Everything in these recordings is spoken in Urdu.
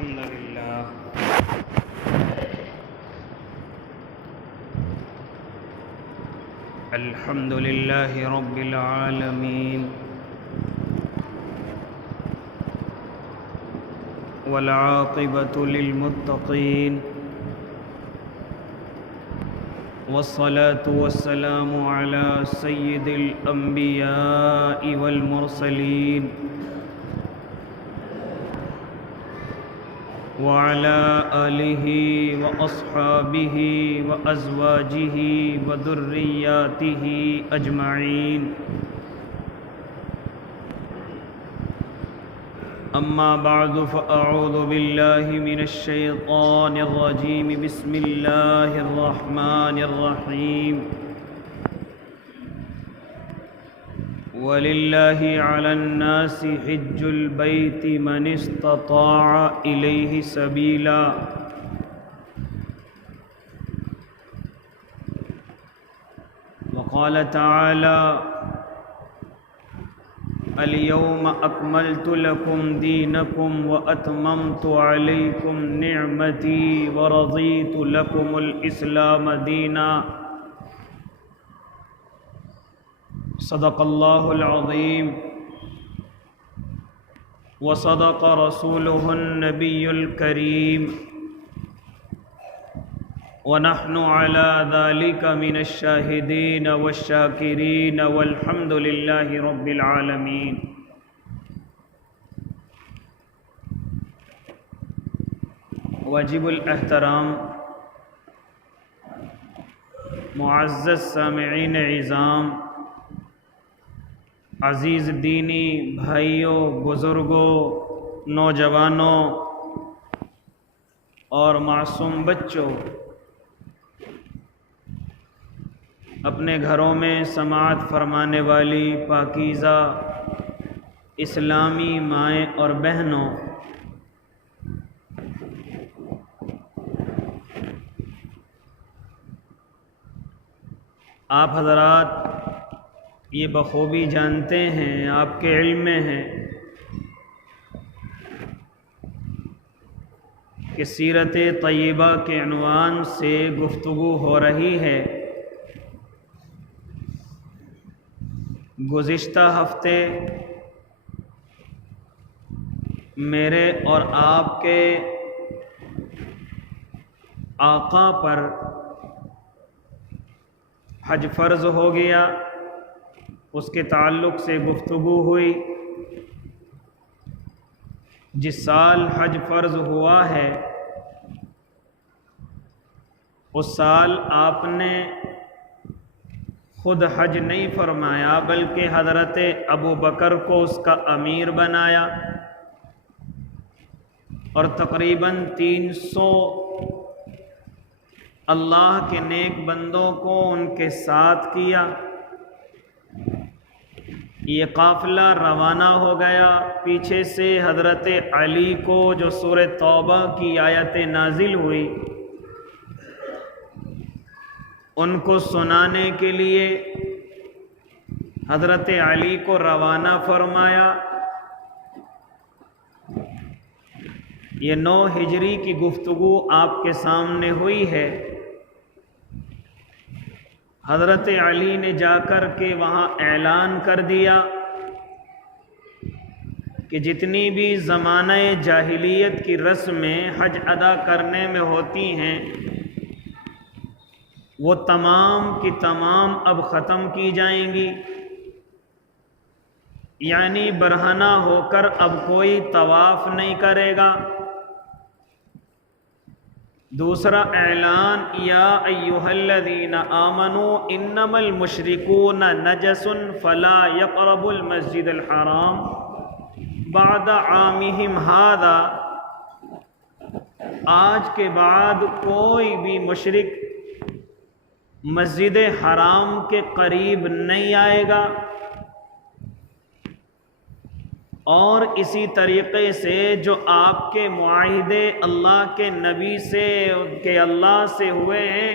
الحمد لله الحمد لله رب العالمين والعاقبة للمتقين والصلاة والسلام على سيد الأنبياء والمرسلين وعلى آله وأصحابه وأزواجه وذرياته أجمعين أما بعد فأعوذ بالله من الشيطان الرجيم بسم الله الرحمن الرحيم وَلِلَّهِ عَلَى النَّاسِ حِجُّ الْبَيْتِ مَنِ اسْتَطَاعَ إِلَيْهِ سَبِيلًا وقال تعالى اليوم أكملت لكم دينكم وأتممت عليكم نعمتي ورضيت لكم الإسلام دينا صدق اللہ العظیم وصدق رسوله النبی الکریم ونحن على ذلك من الشاہدین والشاکرین والحمد للہ رب العالمین۔ واجب الاحترام معزز سامعین عظام، عزیز دینی بھائیوں، بزرگوں، نوجوانوں اور معصوم بچوں، اپنے گھروں میں سماعت فرمانے والی پاکیزہ اسلامی مائیں اور بہنوں، آپ حضرات یہ بخوبی جانتے ہیں، آپ کے علم میں ہے کہ سیرت طیبہ کے عنوان سے گفتگو ہو رہی ہے۔ گزشتہ ہفتے میرے اور آپ کے آقا پر حج فرض ہو گیا، اس کے تعلق سے گفتگو ہوئی۔ جس سال حج فرض ہوا ہے اس سال آپ نے خود حج نہیں فرمایا، بلکہ حضرت ابو بکر کو اس کا امیر بنایا اور تقریباً 300 اللہ کے نیک بندوں کو ان کے ساتھ کیا۔ یہ قافلہ روانہ ہو گیا، پیچھے سے حضرت علی کو جو سورہ توبہ کی آیت نازل ہوئی ان کو سنانے کے لیے حضرت علی کو روانہ فرمایا۔ یہ 9 ہجری کی گفتگو آپ کے سامنے ہوئی ہے۔ حضرت علی نے جا کر کے وہاں اعلان کر دیا کہ جتنی بھی زمانہ جاہلیت کی رسمیں حج ادا کرنے میں ہوتی ہیں وہ تمام کی تمام اب ختم کی جائیں گی، یعنی برہنہ ہو کر اب کوئی طواف نہیں کرے گا۔ دوسرا اعلان، یا ایھا الذین آمنوا انما المشرکون نجس فلا یقربوا المسجد الحرام بعد عامہم ھذا، آج کے بعد کوئی بھی مشرک مسجد حرام کے قریب نہیں آئے گا۔ اور اسی طریقے سے جو آپ کے معاہدے اللہ کے نبی سے کہ اللہ سے ہوئے ہیں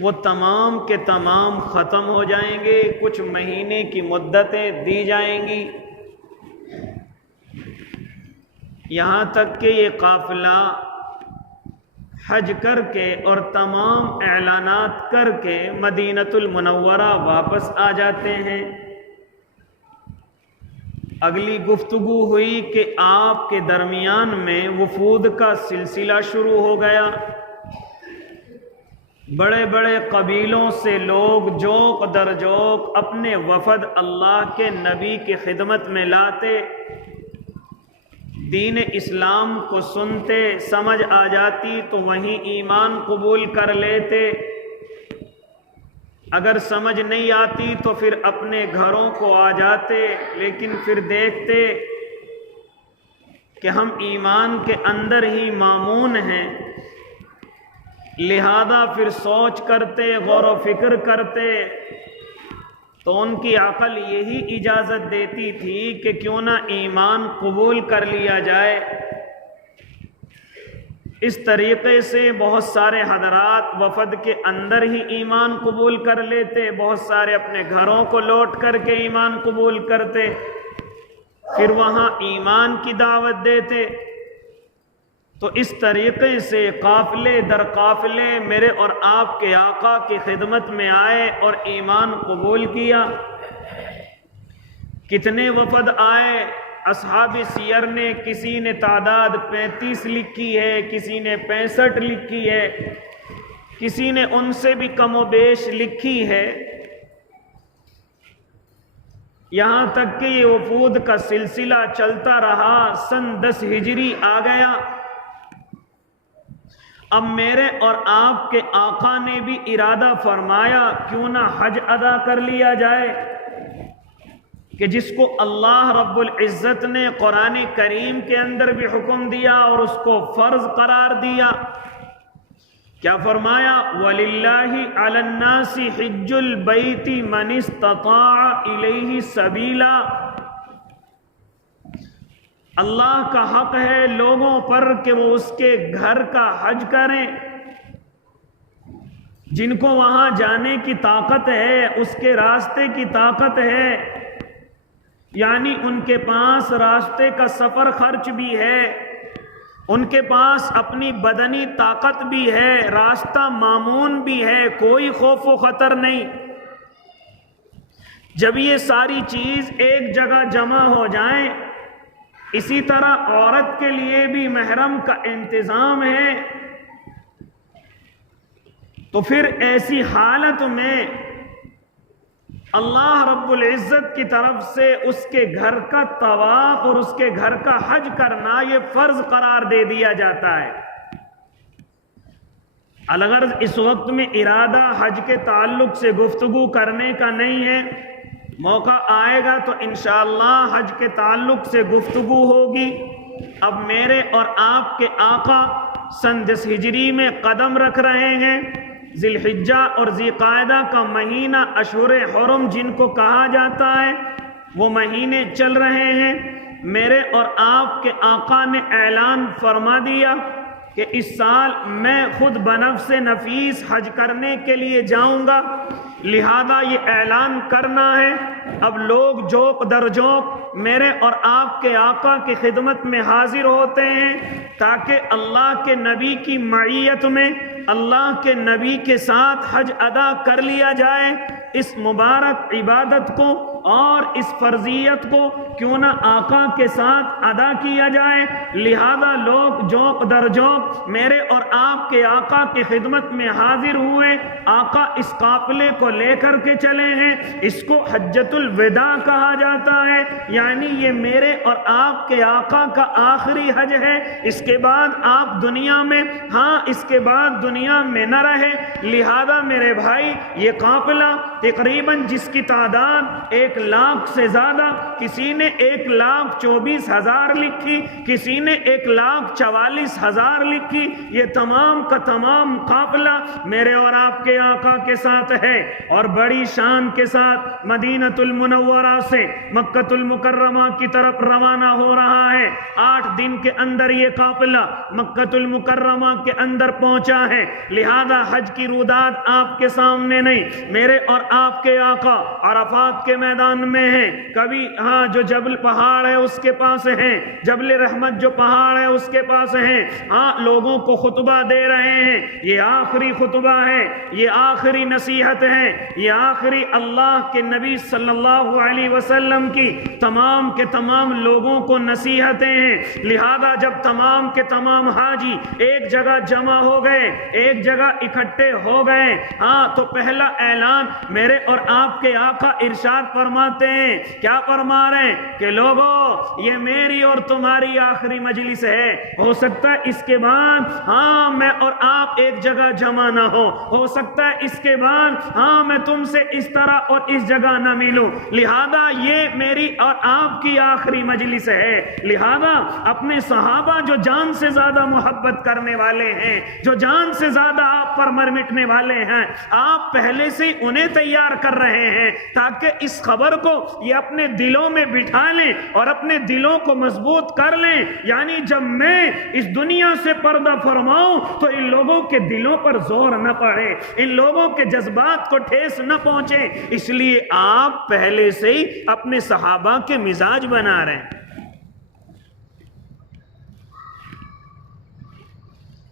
وہ تمام کے تمام ختم ہو جائیں گے، کچھ مہینے کی مدتیں دی جائیں گی۔ یہاں تک کہ یہ قافلہ حج کر کے اور تمام اعلانات کر کے مدینۃ المنورہ واپس آ جاتے ہیں۔ اگلی گفتگو ہوئی کہ آپ کے درمیان میں وفود کا سلسلہ شروع ہو گیا، بڑے بڑے قبیلوں سے لوگ جوق در جوق اپنے وفد اللہ کے نبی کی خدمت میں لاتے، دین اسلام کو سنتے، سمجھ آ جاتی تو وہیں ایمان قبول کر لیتے، اگر سمجھ نہیں آتی تو پھر اپنے گھروں کو آ جاتے، لیکن پھر دیکھتے کہ ہم ایمان کے اندر ہی مامون ہیں، لہذا پھر سوچ کرتے، غور و فکر کرتے، تو ان کی عقل یہی اجازت دیتی تھی کہ کیوں نہ ایمان قبول کر لیا جائے۔ اس طریقے سے بہت سارے حضرات وفد کے اندر ہی ایمان قبول کر لیتے، بہت سارے اپنے گھروں کو لوٹ کر کے ایمان قبول کرتے، پھر وہاں ایمان کی دعوت دیتے۔ تو اس طریقے سے قافلے در قافلے میرے اور آپ کے آقا کی خدمت میں آئے اور ایمان قبول کیا۔ کتنے وفد آئے؟ اصحاب سیر نے کسی نے تعداد 35 لکھی ہے، کسی نے 65 لکھی ہے، کسی نے ان سے بھی کم و بیش لکھی ہے، یہاں تک کہ یہ وفود کا سلسلہ چلتا رہا۔ سن 10 ہجری آ گیا۔ اب میرے اور آپ کے آقا نے بھی ارادہ فرمایا کیوں نہ حج ادا کر لیا جائے، کہ جس کو اللہ رب العزت نے قرآن کریم کے اندر بھی حکم دیا اور اس کو فرض قرار دیا۔ کیا فرمایا؟ وَلِلَّهِ عَلَى النَّاسِ حِجُّ الْبَيْتِ مَنِ اسْتَطَاعَ إِلَيْهِ سَبِيلًا۔ اللہ کا حق ہے لوگوں پر کہ وہ اس کے گھر کا حج کریں، جن کو وہاں جانے کی طاقت ہے، اس کے راستے کی طاقت ہے، یعنی ان کے پاس راستے کا سفر خرچ بھی ہے، ان کے پاس اپنی بدنی طاقت بھی ہے، راستہ مامون بھی ہے، کوئی خوف و خطر نہیں۔ جب یہ ساری چیز ایک جگہ جمع ہو جائیں، اسی طرح عورت کے لیے بھی محرم کا انتظام ہے، تو پھر ایسی حالت میں اللہ رب العزت کی طرف سے اس کے گھر کا طواف اور اس کے گھر کا حج کرنا یہ فرض قرار دے دیا جاتا ہے۔ الغرض اس وقت میں ارادہ حج کے تعلق سے گفتگو کرنے کا نہیں ہے، موقع آئے گا تو انشاءاللہ حج کے تعلق سے گفتگو ہوگی۔ اب میرے اور آپ کے آقا سن 10 ہجری میں قدم رکھ رہے ہیں۔ ذی الحجہ اور ذی قعدہ کا مہینہ اشہر حرم جن کو کہا جاتا ہے، وہ مہینے چل رہے ہیں۔ میرے اور آپ کے آقا نے اعلان فرما دیا کہ اس سال میں خود بنفس نفیس حج کرنے کے لیے جاؤں گا، لہذا یہ اعلان کرنا ہے۔ اب لوگ جوق در جوق میرے اور آپ کے آقا کی خدمت میں حاضر ہوتے ہیں تاکہ اللہ کے نبی کی معیت میں اللہ کے نبی کے ساتھ حج ادا کر لیا جائے۔ اس مبارک عبادت کو اور اس فرضیت کو کیوں نہ آقا کے ساتھ ادا کیا جائے، لہذا لوگ جوق در جوق میرے اور آپ کے آقا کی خدمت میں حاضر ہوئے۔ آقا اس قافلے کو لے کر کے چلے ہیں، اس کو حجۃ الوداع کہا جاتا ہے، یعنی یہ میرے اور آپ کے آقا کا آخری حج ہے۔ اس کے بعد آپ دنیا میں، اس کے بعد دنیا میں نہ رہے، لہذا میرے بھائی یہ قافلہ تقریباً جس کی تعداد 1 لاکھ سے زیادہ، کسی نے 1,24,000 لکھی، کسی نے 1,44,000 لکھی، یہ تمام کا تمام قافلہ میرے اور آپ کے آقا کے ساتھ ہے اور بڑی شان کے ساتھ مدینۃ المنورہ سے مکۃ المکرمہ کی طرف روانہ ہو رہا ہے۔ 8 دن کے اندر یہ قافلہ مکۃ المکرمہ کے اندر پہنچا ہے، لہذا حج کی روداد آپ کے سامنے نہیں۔ میرے اور آپ کے آقا عرفات کے میدان میدان میں ہیں، کبھی ہاں جو جبل پہاڑ ہے اس کے پاس ہیں، جبل رحمت جو پہاڑ ہے اس کے پاس ہیں، ہاں لوگوں کو خطبہ دے رہے ہیں۔ یہ آخری خطبہ ہے، یہ آخری نصیحت ہے، یہ آخری اللہ کے نبی صلی اللہ علیہ وسلم کی تمام کے تمام لوگوں کو نصیحتیں ہیں۔ لہذا جب تمام کے تمام حاجی ایک جگہ جمع ہو گئے، ایک جگہ اکٹھے ہو گئے، ہاں تو پہلا اعلان میرے اور آپ کے آقا ارشاد فرماتے ہیں، کیا فرما رہے ہیں کہ لوگوں یہ میری اور تمہاری آخری مجلس ہے، ہو سکتا ہے اس کے بعد ہاں میں اور آپ ایک جگہ جمع نہ ہو سکتا ہے اس کے بعد ہاں میں تم سے اس طرح اور اس جگہ نہ ملوں، لہذا یہ میری اور آپ کی آخری مجلس ہے۔ لہذا اپنے صحابہ جو جان سے زیادہ محبت کرنے والے ہیں، جو جان سے زیادہ آپ پر مر مٹنے والے ہیں، آپ پہلے سے ہی انہیں تیار کر رہے ہیں تاکہ اس خبر کو یہ اپنے دلوں میں بٹھا لیں اور اپنے دلوں کو مضبوط کر لیں، یعنی جب میں اس دنیا سے پردہ فرماؤں تو ان لوگوں کے دلوں پر زور نہ پڑے، ان لوگوں کے جذبات کو ٹھیس نہ پہنچے، اس لیے آپ پہلے سے ہی اپنے صحابہ کے مزاج بنا رہے ہیں۔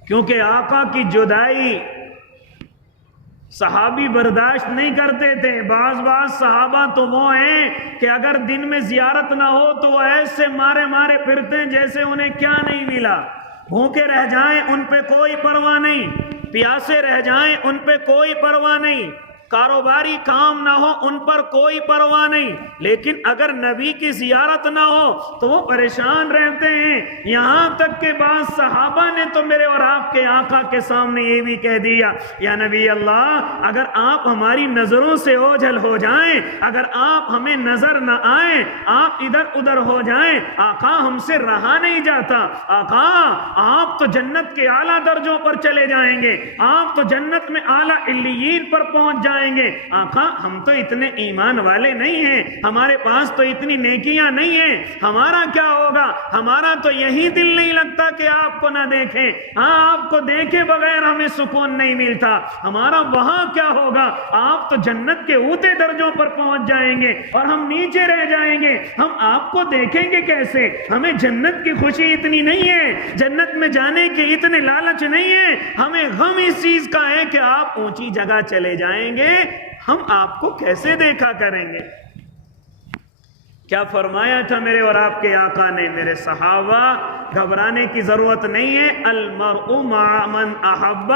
کیونکہ آقا کی جدائی صحابی برداشت نہیں کرتے تھے۔ بعض صحابہ تو وہ ہیں کہ اگر دن میں زیارت نہ ہو تو وہ ایسے مارے مارے پھرتے ہیں جیسے انہیں کیا نہیں ملا، بھوکے رہ جائیں ان پہ کوئی پرواہ نہیں، پیاسے رہ جائیں ان پہ کوئی پرواہ نہیں، کاروباری کام نہ ہو ان پر کوئی پرواہ نہیں، لیکن اگر نبی کی زیارت نہ ہو تو وہ پریشان رہتے ہیں۔ یہاں تک کہ بعض صحابہ نے تو میرے اور آپ کے آقا کے سامنے یہ بھی کہہ دیا، یا نبی اللہ اگر آپ ہماری نظروں سے اوجھل ہو جائیں، اگر آپ ہمیں نظر نہ آئیں، آپ ادھر ادھر ہو جائیں، آقا ہم سے رہا نہیں جاتا، آقا آپ تو جنت کے اعلیٰ درجوں پر چلے جائیں گے، آپ تو جنت میں اعلیٰ علیین پر پہنچ جائیں گے، آقا ہم تو اتنے ایمان والے نہیں ہیں، ہمارے پاس تو اتنی نیکیاں نہیں ہیں، ہمارا کیا ہوگا؟ ہمارا تو یہی دل نہیں لگتا کہ آپ کو نہ دیکھیں، ہاں آپ کو دیکھے بغیر ہمیں سکون نہیں ملتا، ہمارا وہاں کیا ہوگا؟ آپ تو جنت کے اونچے درجوں پر پہنچ جائیں گے اور ہم نیچے رہ جائیں گے، ہم آپ کو دیکھیں گے کیسے؟ ہمیں جنت کی خوشی اتنی نہیں ہے، جنت میں جانے کے اتنے لالچ نہیں ہے، ہمیں غم اس چیز کا ہے کہ آپ اونچی جگہ چلے جائیں گے، ہم آپ کو کیسے دیکھا کریں گے؟ کیا فرمایا تھا میرے اور آپ کے آقا نے؟ میرے صحابہ گھبرانے کی ضرورت نہیں ہے، المرء مع من احب،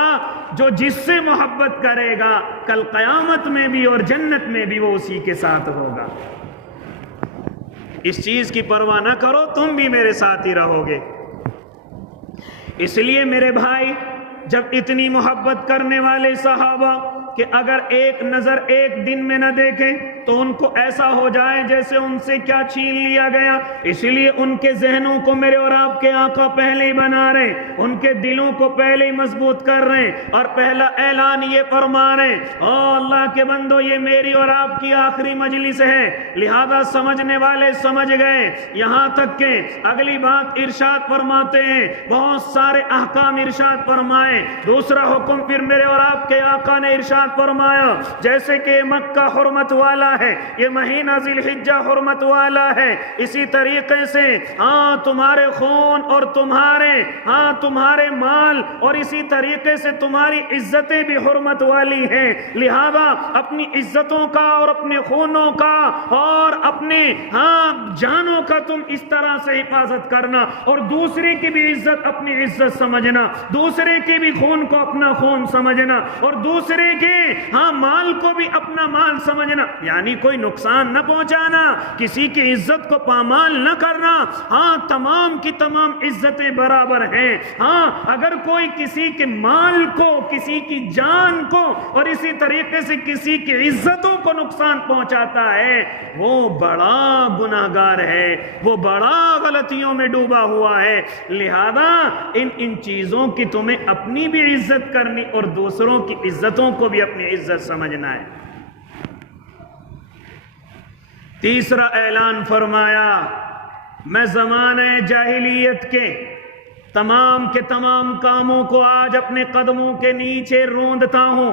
جو جس سے محبت کرے گا کل قیامت میں بھی اور جنت میں بھی وہ اسی کے ساتھ ہوگا۔ اس چیز کی پرواہ نہ کرو، تم بھی میرے ساتھ ہی رہو گے۔ اس لیے میرے بھائی جب اتنی محبت کرنے والے صحابہ کہ اگر ایک نظر ایک دن میں نہ دیکھیں تو ان کو ایسا ہو جائے جیسے ان سے کیا چھین لیا گیا، اس لیے ان کے ذہنوں کو میرے اور آپ کے آقا پہلے ہی بنا رہے ہیں، ان کے دلوں کو پہلے ہی مضبوط کر رہے ہیں، اور پہلا اعلان یہ فرما رہے ہیں، او اللہ کے بندو یہ میری اور آپ کی آخری مجلس ہے، لہذا سمجھنے والے سمجھ گئے۔ یہاں تک کہ اگلی بات ارشاد فرماتے ہیں، بہت سارے احکام ارشاد فرمائے۔ دوسرا حکم پھر میرے اور آپ کے آقا نے ارشاد فرمایا، جیسے کہ مکہ حرمت والا ہے، یہ مہینہ ذی الحجہ حرمت والا ہے، اسی طریقے سے ہاں تمہارے خون اور تمہارے مال اور اسی طریقے سے تمہاری عزتیں بھی حرمت والی ہیں، لہذا اپنی عزتوں کا اور اپنے خونوں کا اور اپنے جانوں کا تم اس طرح سے حفاظت کرنا، اور دوسرے کی بھی عزت اپنی عزت سمجھنا، دوسرے کے بھی خون کو اپنا خون سمجھنا، اور دوسرے کے مال کو بھی اپنا مال سمجھنا، یعنی کوئی نقصان نہ پہنچانا، کسی کی عزت کو پامال نہ کرنا۔ تمام کی تمام عزتیں برابر ہیں، اگر کوئی کسی کے مال کو، کسی کی جان کو اور اسی طریقے سے کسی کی عزتوں کو نقصان پہنچاتا ہے، وہ بڑا گناہگار ہے، وہ بڑا غلطیوں میں ڈوبا ہوا ہے۔ لہذا ان چیزوں کی تمہیں اپنی بھی عزت کرنی اور دوسروں کی عزتوں کو بھی اپنی عزت سمجھنا ہے۔ تیسرا اعلان فرمایا، میں زمانہ جاہلیت کے تمام کاموں کو آج اپنے قدموں کے نیچے روندتا ہوں،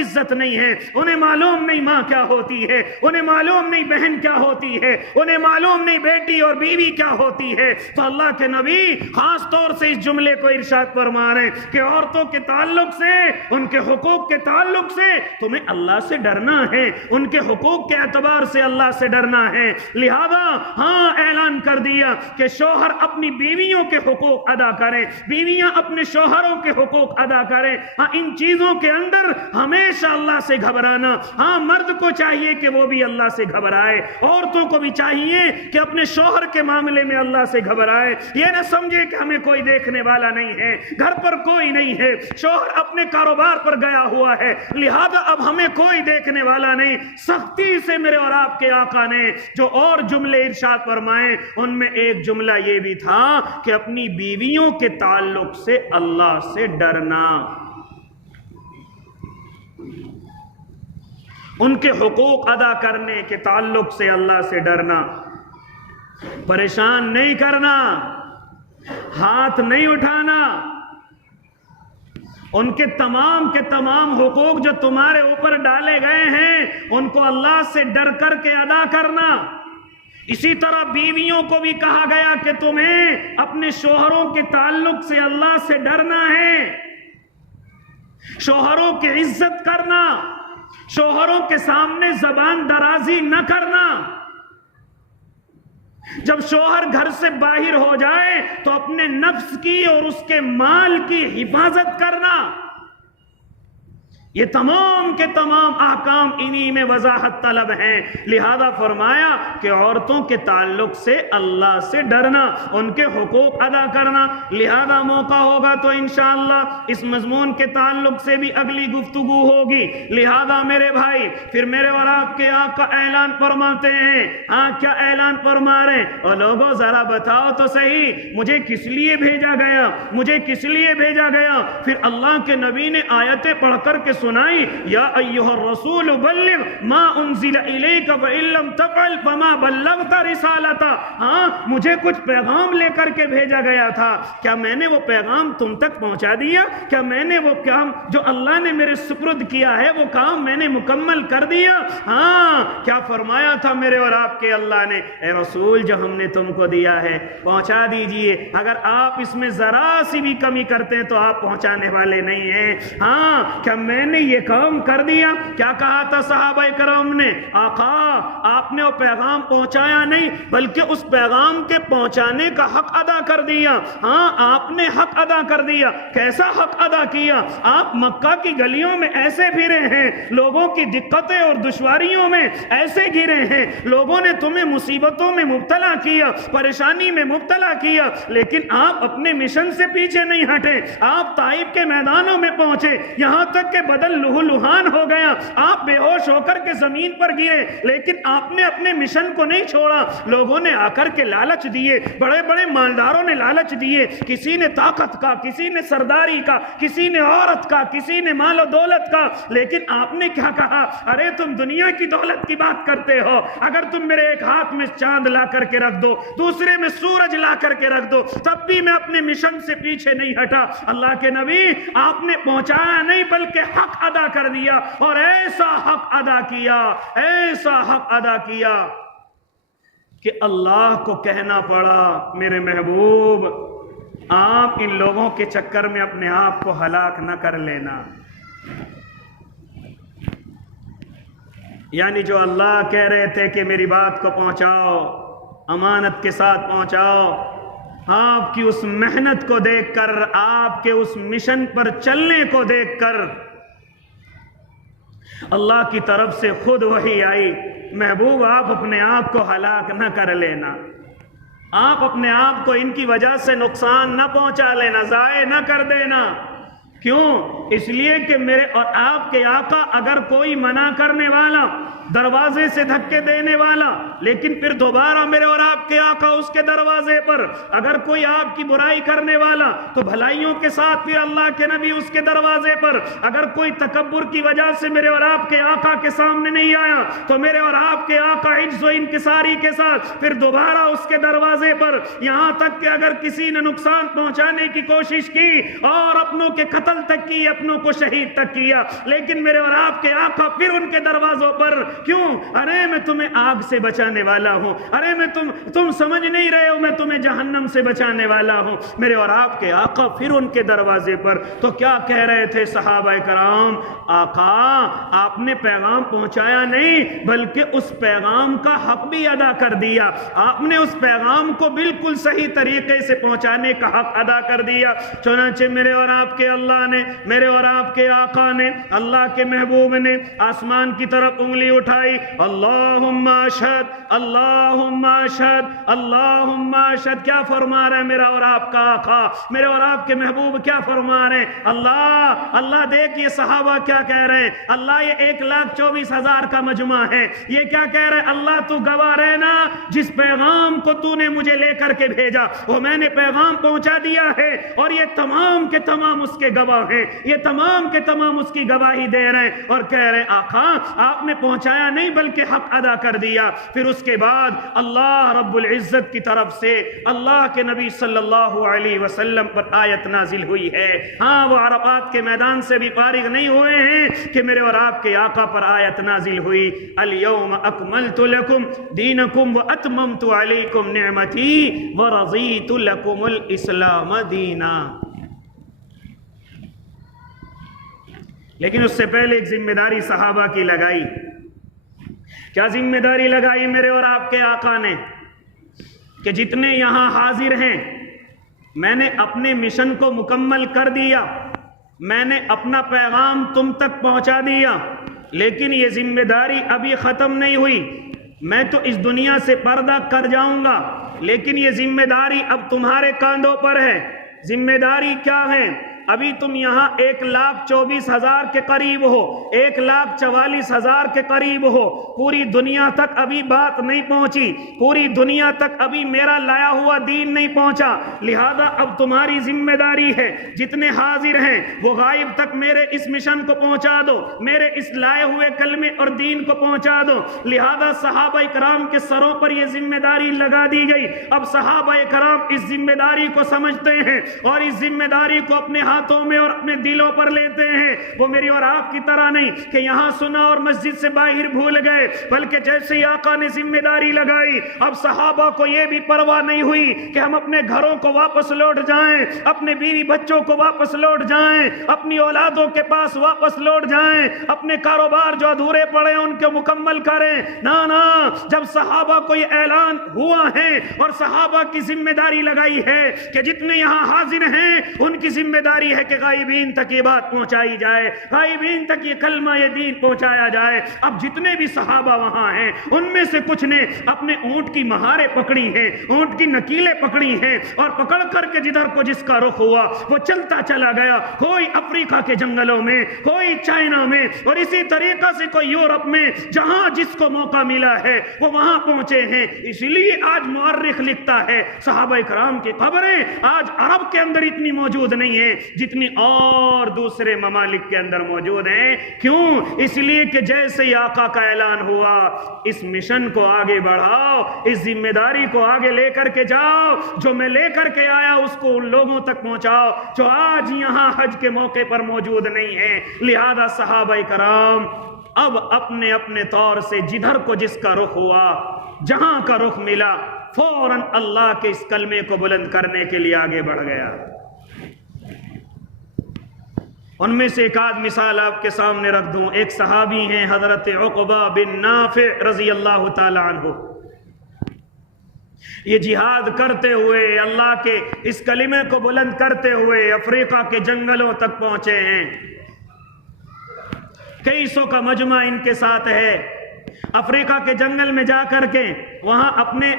عزت نہیں ہے، انہیں معلوم نہیں ماں کیا ہوتی ہے، انہیں معلوم نہیں بہن کیا ہوتی ہے، انہیں معلوم نہیں بیٹی اور بیوی کیا ہوتی ہے۔ تو اللہ کے نبی خاص طور سے اس جملے کو ارشاد فرما رہے ہیں کہ عورتوں کے تعلق سے، ان کے حقوق کے تعلق سے تمہیں اللہ سے ڈرنا ہے، ان کے حقوق کے اعتبار سے اللہ سے ڈرنا ہے۔ لہذا اعلان کر دیا کہ شوہر اپنی بیویوں کے حقوق ادا کریں، بیویاں اپنے شوہروں کے حقوق ادا کریں۔ ان چیزوں کے اندر ہمیشہ اللہ سے گھبرانا، مرد کو چاہیے کہ وہ بھی اللہ سے گھبرائے، عورتوں کو بھی چاہیے کہ اپنے شوہر کے معاملے میں اللہ سے گھبرائے۔ یہ نہ سمجھے کہ ہمیں کوئی دیکھنے والا نہیں ہے، گھر پر کوئی نہیں ہے، شوہر اپنے کاروبار پر گیا ہوا ہے، لہذا اب ہمیں کوئی دیکھنے والا نہیں۔ سختی سے میرے اور آپ کے آقا نے جو اور جملے ارشاد فرمائے، ان میں ایک جملہ یہ بھی تھا کہ اپنی بیویوں کے تعلق سے اللہ سے ڈرنا، ان کے حقوق ادا کرنے کے تعلق سے اللہ سے ڈرنا، پریشان نہیں کرنا، ہاتھ نہیں اٹھانا، ان کے تمام حقوق جو تمہارے اوپر ڈالے گئے ہیں ان کو اللہ سے ڈر کر کے ادا کرنا۔ اسی طرح بیویوں کو بھی کہا گیا کہ تمہیں اپنے شوہروں کے تعلق سے اللہ سے ڈرنا ہے، شوہروں کی عزت کرنا، شوہروں کے سامنے زبان درازی نہ کرنا۔ جب شوہر گھر سے باہر ہو جائے تو اپنے نفس کی اور اس کے مال کی حفاظت کرنا۔ یہ تمام کے تمام احکام انہی میں وضاحت طلب ہیں۔ لہذا فرمایا کہ عورتوں کے تعلق سے اللہ سے ڈرنا، ان کے حقوق ادا کرنا۔ لہذا موقع ہوگا تو انشاءاللہ اس مضمون کے تعلق سے بھی اگلی گفتگو ہوگی۔ لہذا میرے بھائی، پھر میرے اور آپ کے آقا اعلان فرماتے ہیں، کیا اعلان فرما رہے ہیں؟ اور لوگوں ذرا بتاؤ تو صحیح، مجھے کس لیے بھیجا گیا، مجھے کس لیے بھیجا گیا؟ پھر اللہ کے نبی نے آیتیں پڑھ کر کے سنائی، یا ایھا الرسول بلغ ما انزل الیک وان لم تفعل فما بلغت رسالتہ۔ مجھے کچھ پیغام لے کر کے بھیجا گیا تھا، کیا میں نے وہ پیغام تم تک پہنچا دیا؟ کیا میں نے وہ کام جو اللہ نے میرے سپرد کیا ہے وہ کام میں نے مکمل کر دیا؟ کیا فرمایا تھا میرے اور آپ کے اللہ نے؟ اے رسول، جو ہم نے تم کو دیا ہے پہنچا دیجئے۔ اگر آپ اس میں ذرا سی بھی کمی کرتے ہیں تو آپ پہنچانے والے نہیں ہیں۔ کیا میں نے یہ کام کر دیا؟ کیا کہا تھا صحابہ کرام نے؟ آقا، آپ نے وہ پیغام پہنچایا نہیں بلکہ اس پیغام کے پہنچانے کا حق ادا کر دیا۔ آپ نے حق ادا کر دیا۔ کیسا حق ادا کیا؟ آپ مکہ کی گلیوں میں ایسے پھرے ہیں، لوگوں کی دقتیں اور دشواریوں میں ایسے گھرے ہیں، لوگوں نے تمہیں مصیبتوں میں مبتلا کیا، پریشانی میں مبتلا کیا، لیکن آپ اپنے مشن سے پیچھے نہیں ہٹے۔ آپ طائف کے میدانوں میں پہنچے، یہاں تک کہ بدن لہو لہان ہو گیا، آپ بے ہوش ہو کر کے زمین پر گرے، لیکن آپ نے اپنے مشن کو نہیں چھوڑا۔ لوگوں نے آ کر کے لالچ دیے، بڑے بڑے مالداروں نے لالچ دیے، کسی نے طاقت کا، کسی نے سرداری کا، کسی نے عورت کا، کسی نے مال و دولت کا، لیکن آپ نے کیا کہا؟ ارے تم دنیا کی دولت کی بات کرتے ہو، اگر تم میرے ایک ہاتھ میں چاند لا کر کے رکھ دو، دوسرے میں سورج لا کر کے رکھ دو، تب بھی میں اپنے مشن سے پیچھے نہیں ہٹا۔ اللہ کے نبی، آپ نے پہنچایا نہیں بلکہ حق ادا کر دیا، اور ایسا حق ادا کیا، ایسا حق ادا کیا کہ اللہ کو کہنا پڑا، میرے محبوب آپ ان لوگوں کے چکر میں اپنے آپ کو ہلاک نہ کر لینا۔ یعنی جو اللہ کہہ رہے تھے کہ میری بات کو پہنچاؤ، امانت کے ساتھ پہنچاؤ، آپ کی اس محنت کو دیکھ کر، آپ کے اس مشن پر چلنے کو دیکھ کر اللہ کی طرف سے خود وحی آئی، محبوب آپ اپنے آپ کو ہلاک نہ کر لینا، آپ اپنے آپ کو ان کی وجہ سے نقصان نہ پہنچا لینا، ضائع نہ کر دینا۔ کیوں؟ اس لیے کہ میرے اور آپ کے آقا اگر کوئی منع کرنے والا، دروازے سے دھکے دینے والا، لیکن پھر دوبارہ میرے اور آپ کے آقا اس کے دروازے پر، اگر کوئی آپ کی برائی کرنے والا تو بھلائیوں کے ساتھ پھر اللہ کے نبی اس کے دروازے پر، اگر کوئی تکبر کی وجہ سے میرے اور آپ کے آقا کے سامنے نہیں آیا تو میرے اور آپ کے آقا عجز و انکساری کے ساتھ پھر دوبارہ اس کے دروازے پر، یہاں تک کہ اگر کسی نے نقصان پہنچانے کی کوشش کی اور اپنوں کے قتل قتل تک کی, اپنوں کو شہید تک کیا, لیکن میرے اور آپ کے آقا پھر ان کے دروازوں پر کیوں؟ ارے میں تمہیں آگ سے بچانے والا ہوں, ارے میں تم سمجھ نہیں رہے ہو, میں تمہیں جہنم سے بچانے والا ہوں. میرے اور آپ کے آقا پھر ان کے دروازے پر. تو کیا کہہ رہے تھے صحابہ کرام؟ آقا آپ نے پیغام پہنچایا نہیں بلکہ اس پیغام کا حق بھی ادا کر دیا, آپ نے اس پیغام کو بالکل صحیح طریقے سے پہنچانے کا حق ادا کر دیا. چنانچہ میرے اور آپ کے اللہ نے, میرے اور آپ کے آقا نے, اللہ کے محبوب نے آسمان کی طرف انگلی اٹھائی, اللہم اشہد اللہم اشہد اللہم اشہد. کیا فرما رہے ہیں میرا اور آپ کا آقا, میرے اور آپ کے محبوب کیا فرما رہے ہیں؟ اللہ دیکھ یہ صحابہ کیا کہہ رہے ہیں, اللہ یہ 1,24,000 کا مجمع ہے, یہ کیا کہہ رہے ہیں؟ اللہ تو گواہ رہے نا, جس پیغام کو تو نے مجھے لے کر کے بھیجا وہ میں نے پیغام پہنچا دیا ہے, اور یہ تمام کے تمام اس کے گواہ ہیں, یہ تمام کے تمام اس کی گواہی دے رہے ہیں, اور کہہ رہے ہیں آقا آپ نے پہنچایا نہیں بلکہ حق ادا کر دیا. پھر اس کے بعد اللہ رب العزت کی طرف سے اللہ کے نبی صلی اللہ علیہ وسلم پر آیت نازل ہوئی ہے. ہاں وہ عرفات کے میدان سے بھی فارغ نہیں ہوئے ہیں کہ میرے اور آپ کے آقا پر آیت نازل ہوئی, الیوم اکملت لکم دینکم واتممت علیکم نعمتی ورضیت لکم الاسلام دینا. لیکن اس سے پہلے ایک ذمہ داری صحابہ کی لگائی. کیا ذمہ داری لگائی میرے اور آپ کے آقا نے؟ کہ جتنے یہاں حاضر ہیں میں نے اپنے مشن کو مکمل کر دیا, میں نے اپنا پیغام تم تک پہنچا دیا, لیکن یہ ذمہ داری ابھی ختم نہیں ہوئی. میں تو اس دنیا سے پردہ کر جاؤں گا, لیکن یہ ذمہ داری اب تمہارے کاندھوں پر ہے. ذمہ داری کیا ہے؟ ابھی تم یہاں 1,24,000 کے قریب ہو, 1,44,000 کے قریب ہو, پوری دنیا تک ابھی بات نہیں پہنچی, پوری دنیا تک ابھی میرا لایا ہوا دین نہیں پہنچا. لہذا اب تمہاری ذمہ داری ہے جتنے حاضر ہیں وہ غائب تک میرے اس مشن کو پہنچا دو, میرے اس لائے ہوئے کلمے اور دین کو پہنچا دو. لہذا صحابہ کرام کے سروں پر یہ ذمہ داری لگا دی گئی. اب صحابہ کرام اس ذمہ داری کو سمجھتے ہیں اور اس ذمہ داری کو اپنے ہاتھوں میں اور اپنے دلوں پر لیتے ہیں. وہ میری اور آپ کی طرح نہیں کہ یہاں سنا اور مسجد سے باہر بھول گئے, بلکہ جیسے ہی آقا نے ذمہ داری لگائی اب صحابہ کو یہ بھی پرواہ نہیں ہوئی کہ ہم اپنے گھروں کو واپس لوٹ جائیں, اپنے بیوی بچوں کو واپس لوٹ جائیں, اپنی اولادوں کے پاس واپس لوٹ جائیں, اپنے کاروبار جو ادھورے پڑے ان کو مکمل کریں. نا, جب صحابہ کو یہ اعلان ہوا ہے اور صحابہ کی ذمہ داری لگائی ہے کہ جتنے یہاں حاضر ہیں ان کی ذمہ داری ہے کہ غائبین تک یہ بات پہنچائی جائے, غائبین تک یہ کلمہ یہ دین پہنچایا جائے. اب جتنے بھی صحابہ وہاں ہیں ان میں سے کچھ نے اپنے اونٹ کی مہاریں پکڑی ہیں, اونٹ کی نکیلیں پکڑی ہیں, اور پکڑ کر کے جدھر کو جس کا رخ ہوا وہ چلتا چلا گیا. کوئی افریقہ کے جنگلوں میں, کوئی چائنا میں, اور اسی طریقہ سے کوئی یورپ میں, جہاں جس کو موقع ملا ہے وہ وہاں پہنچے ہیں. اسی لیے آج مورخ لکھتا ہے صحابہ کرام کی قبریں آج عرب کے اندر اتنی موجود نہیں ہیں جتنی اور دوسرے ممالک کے اندر موجود ہیں. کیوں؟ اس لیے کہ جیسے ہی آقا کا اعلان ہوا اس مشن کو آگے بڑھاؤ, اس ذمہ داری کو آگے لے کر کے جاؤ, جو میں لے کر کے آیا اس کو ان لوگوں تک پہنچاؤ جو آج یہاں حج کے موقع پر موجود نہیں ہیں. لہذا صحابہ کرام اب اپنے اپنے طور سے جدھر کو جس کا رخ ہوا, جہاں کا رخ ملا, فوراً اللہ کے اس کلمے کو بلند کرنے کے لیے آگے بڑھ گیا. ان میں سے ایک آدھ مثال آپ کے سامنے رکھ دوں. ایک صحابی ہیں حضرت عقبہ بن نافع رضی اللہ تعالی عنہ. یہ جہاد کرتے ہوئے, اللہ کے اس کلمے کو بلند کرتے ہوئے افریقہ کے جنگلوں تک پہنچے ہیں. کئی سو کا مجمع ان کے ساتھ ہے. افریقہ کے جنگل میں جا کر کے وہاں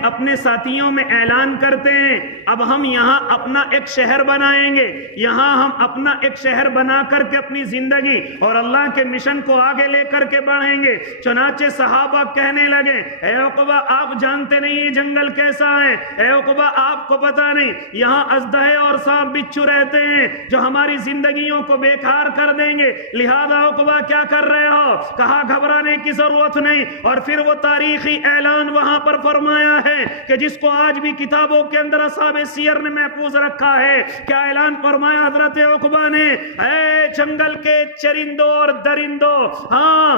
اپنے ساتھیوں میں اعلان کرتے ہیں اب ہم یہاں اپنا ایک شہر بنائیں گے, یہاں ہم اپنا ایک شہر بنا کر کے اپنی زندگی اور اللہ کے مشن کو آگے لے کر کے بڑھیں گے. چنانچہ صحابہ کہنے لگے اے عقبہ آپ جانتے نہیں یہ جنگل کیسا ہے, اے عقبہ آپ کو پتا نہیں یہاں اژدہے اور سانپ بچھو رہتے ہیں جو ہماری زندگیوں کو بیکار کر دیں گے. لہذا عقبہ کیا کر رہے ہو؟ کہا گھبرانے کی ضرورت نہیں, اور پھر وہ تاریخی اعلان وہاں پر فرمایا ہے کہ جس کو آج بھی کتابوں کے اندر اصحاب سیر نے محفوظ رکھا ہے. کیا اعلان فرمایا حضرت عقبہ نے؟ اے جنگل کے چرندوں اور درندوں، ہاں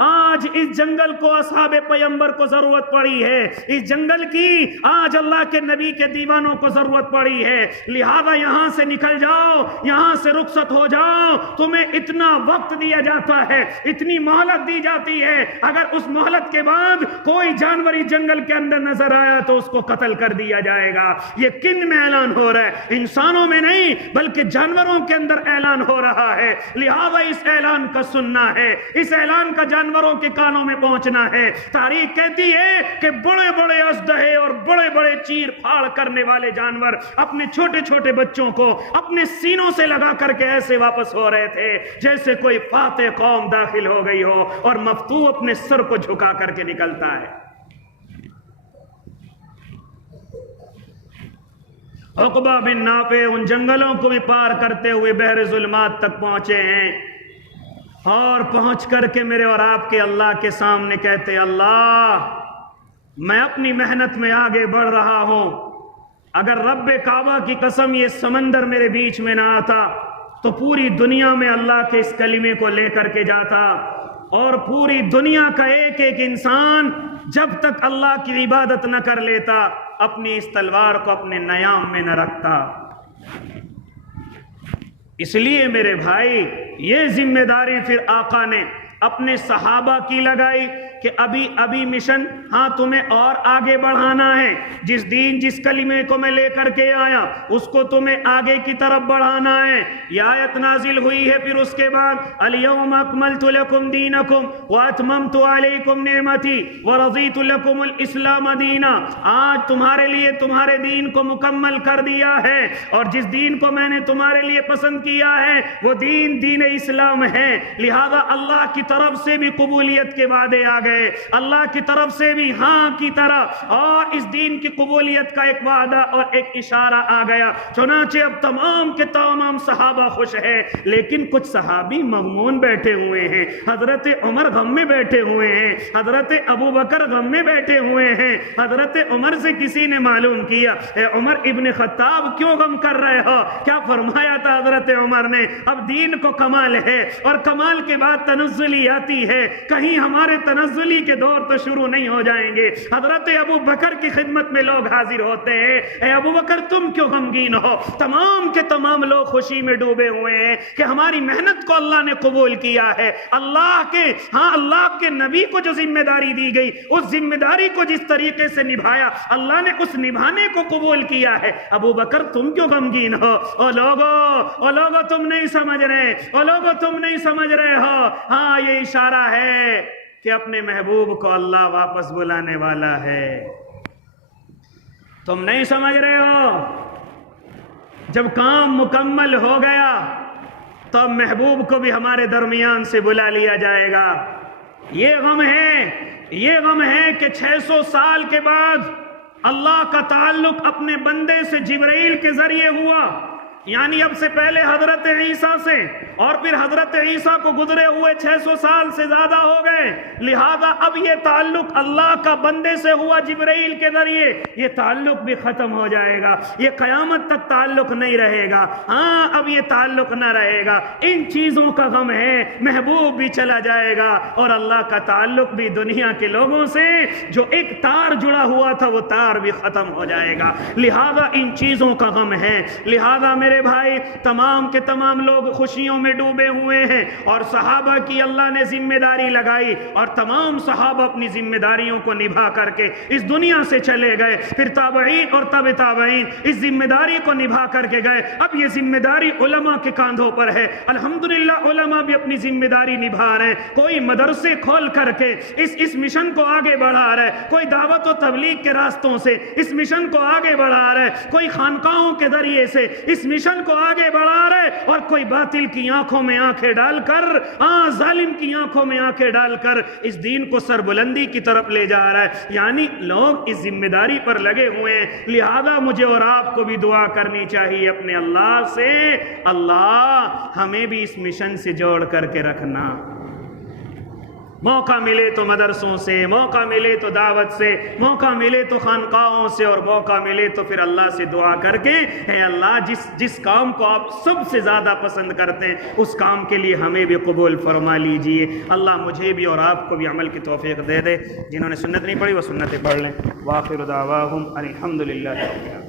آج اس جنگل کو اصحاب پیغمبر کو ضرورت پڑی ہے، اس جنگل کی آج اللہ کے نبی کے دیوانوں کو ضرورت پڑی ہے، لہذا یہاں سے نکل جاؤ، یہاں سے رخصت ہو جاؤ. تمہیں اتنا وقت دیا جاتا ہے، اتنی مہلت دی جاتی ہے، اگر اس مہلت کے بعد کوئی جانوری جنگل کے اندر نظر آیا تو اس کو قتل کر دیا جائے گا. یہ کن میں اعلان ہو رہا ہے؟ انسانوں میں نہیں بلکہ جانوروں کے اندر اعلان ہو رہا ہے. لہذا اس اعلان کا سننا ہے، اس اعلان کا جانوروں کے کانوں میں پہنچنا ہے. تاریخ کہتی ہے کہ بڑے بڑے اژدہے اور بڑے بڑے چیر پھاڑ کرنے والے جانور اپنے چھوٹے چھوٹے بچوں کو اپنے سینوں سے لگا کر کے ایسے واپس ہو رہے تھے جیسے کوئی فاتح قوم داخل ہو گئی ہو اور مفتوح اپنے سر کو جھکا کر کے نکلتا ہے. عقبہ بن نافع ان جنگلوں کو بھی پار کرتے ہوئے بحر ظلمات تک پہنچے ہیں اور پہنچ کر کے میرے اور آپ کے اللہ کے سامنے کہتے، اللہ میں اپنی محنت میں آگے بڑھ رہا ہوں، اگر رب کعبہ کی قسم یہ سمندر میرے بیچ میں نہ آتا تو پوری دنیا میں اللہ کے اس کلمے کو لے کر کے جاتا، اور پوری دنیا کا ایک ایک انسان جب تک اللہ کی عبادت نہ کر لیتا اپنی اس تلوار کو اپنے نیام میں نہ رکھتا. اس لیے میرے بھائی یہ ذمہ داری پھر آقا نے اپنے صحابہ کی لگائی کہ ابھی مشن ہاں تمہیں اور آگے بڑھانا ہے، جس دین جس کلمے کو میں لے کر کے آیا اس کو تمہیں آگے کی طرف بڑھانا ہے. یہ آیت نازل ہوئی ہے پھر اس کے بعد الیوم اکملت لکم دینکم واتممت علیکم نعمتی ورضیت لکم الاسلام دینا. آج تمہارے لیے تمہارے دین کو مکمل کر دیا ہے، اور جس دین کو میں نے تمہارے لیے پسند کیا ہے وہ دین اسلام ہے. لہذا اللہ کی طرف سے بھی قبولیت کے وعدے آ گئے، اللہ کی طرف سے بھی ہاں کی طرف، اور اس دین کی قبولیت کا ایک وعدہ اور ایک اشارہ آ گیا. چنانچہ اب تمام کے تمام صحابہ خوش ہیں، لیکن کچھ صحابی مغمون بیٹھے ہوئے ہیں. حضرت عمر غم میں بیٹھے ہوئے ہیں، حضرت ابو بکر غم میں بیٹھے ہوئے ہیں. حضرت عمر سے کسی نے معلوم کیا، اے عمر ابن خطاب کیوں غم کر رہے ہو؟ کیا فرمایا تھا حضرت عمر نے؟ اب دین کو کمال ہے اور کمال کے بعد تنزلی آتی ہے، کہیں ہمارے تنزلی کے دور تو شروع نہیں ہو جائیں گے. حضرت ابو بکر کی خدمت میں لوگ حاضر ہوتے ہیں، اے ابو بکر تم کیوں غمگین ہو؟ تمام کے تمام لوگ خوشی میں ڈوبے ہوئے ہیں کہ ہماری محنت کو اللہ نے قبول کیا ہے. اللہ کے نبی کو جو ذمہ داری دی گئی اس ذمہ داری کو جس طریقے سے نبھایا اللہ نے اس نبھانے کو قبول کیا ہے. ابو بکر تم کیوں غمگین ہو؟ او لوگو تم نہیں سمجھ رہے، تم نہیں سمجھ رہے ہو. ہاں یہ اشارہ ہے کہ اپنے محبوب کو اللہ واپس بلانے والا ہے. تم نہیں سمجھ رہے ہو. جب کام مکمل ہو گیا تو اب محبوب کو بھی ہمارے درمیان سے بلا لیا جائے گا. یہ غم ہے کہ 600 سال کے بعد اللہ کا تعلق اپنے بندے سے جبرائیل کے ذریعے ہوا، یعنی اب سے پہلے حضرت عیسیٰ سے، اور پھر حضرت عیسیٰ کو گزرے ہوئے 600 سال سے زیادہ ہو گئے. لہذا اب یہ تعلق اللہ کا بندے سے ہوا جبرائیل کے ذریعے، یہ تعلق بھی ختم ہو جائے گا، یہ قیامت تک تعلق نہیں رہے گا. ہاں اب یہ تعلق نہ رہے گا. ان چیزوں کا غم ہے، محبوب بھی چلا جائے گا اور اللہ کا تعلق بھی دنیا کے لوگوں سے جو ایک تار جڑا ہوا تھا وہ تار بھی ختم ہو جائے گا. لہذا ان چیزوں کا غم ہے. لہذا میرے بھائی تمام کے تمام لوگ خوشیوں میں ڈوبے ہوئے ہیں، اور صحابہ کی اللہ نے ذمہ داری لگائی اور تمام صحابہ اپنی ذمہ داریوں کو نبھا کر کے اس دنیا سے چلے گئے. پھر تابعین اور تبع تابعین اس ذمہ داری کو نبھا کر کے گئے. اب یہ ذمہ داری علماء کے کاندھوں پر ہے. الحمدللہ علماء بھی اپنی ذمہ داری نبھا رہے ہیں. کوئی مدرسے کھول کر کے اس مشن کو آگے بڑھا رہا ہے، کوئی دعوت و تبلیغ کے راستوں سے اس مشن کو آگے بڑھا رہا ہے، کوئی خانقاہوں کے ذریعے سے اس مشن کو آگے بڑھا رہے، اور کوئی باطل کی آنکھوں میں آنکھیں ڈال کر، ظالم کی آنکھوں میں آنکھیں ڈال کر اس دین کو سربلندی کی طرف لے جا رہا ہے. یعنی لوگ اس ذمہ داری پر لگے ہوئے ہیں. لہذا مجھے اور آپ کو بھی دعا کرنی چاہیے اپنے اللہ سے، اللہ ہمیں بھی اس مشن سے جوڑ کر کے رکھنا. موقع ملے تو مدرسوں سے، موقع ملے تو دعوت سے، موقع ملے تو خانقاہوں سے، اور موقع ملے تو پھر اللہ سے دعا کر کے اے اللہ جس کام کو آپ سب سے زیادہ پسند کرتے ہیں اس کام کے لیے ہمیں بھی قبول فرما لیجئے۔ اللہ مجھے بھی اور آپ کو بھی عمل کی توفیق دے دے۔ جنہوں نے سنت نہیں پڑھی وہ سنتیں پڑھ لیں۔ وآخر دعواہم الحمدللہ رب العالمین۔